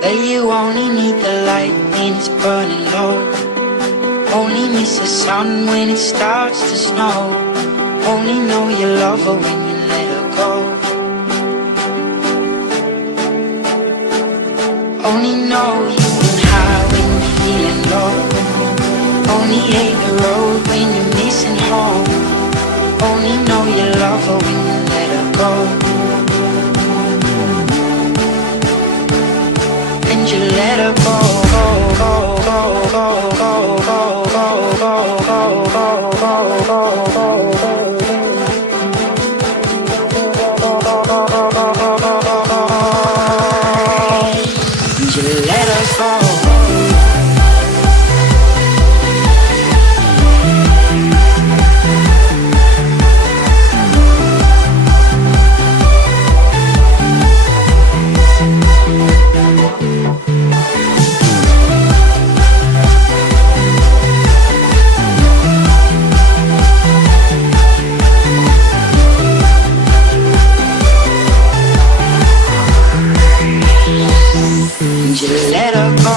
That you only need the light when it's burning low. Only miss the sun when it starts to snow. Only know you love her when you let her go. Only know you've been high when you're feeling low. Only hate the road when you're missing home. Only know you love her when you let her go. And you let her go, go, go, go, go, go, go, go, go, go, go, go, go, go. And you let her go. You let her go.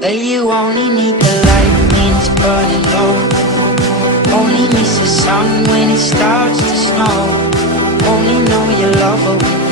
That you only need the light when it's burning low. Only miss the sun when it starts to snow. Only know you love her when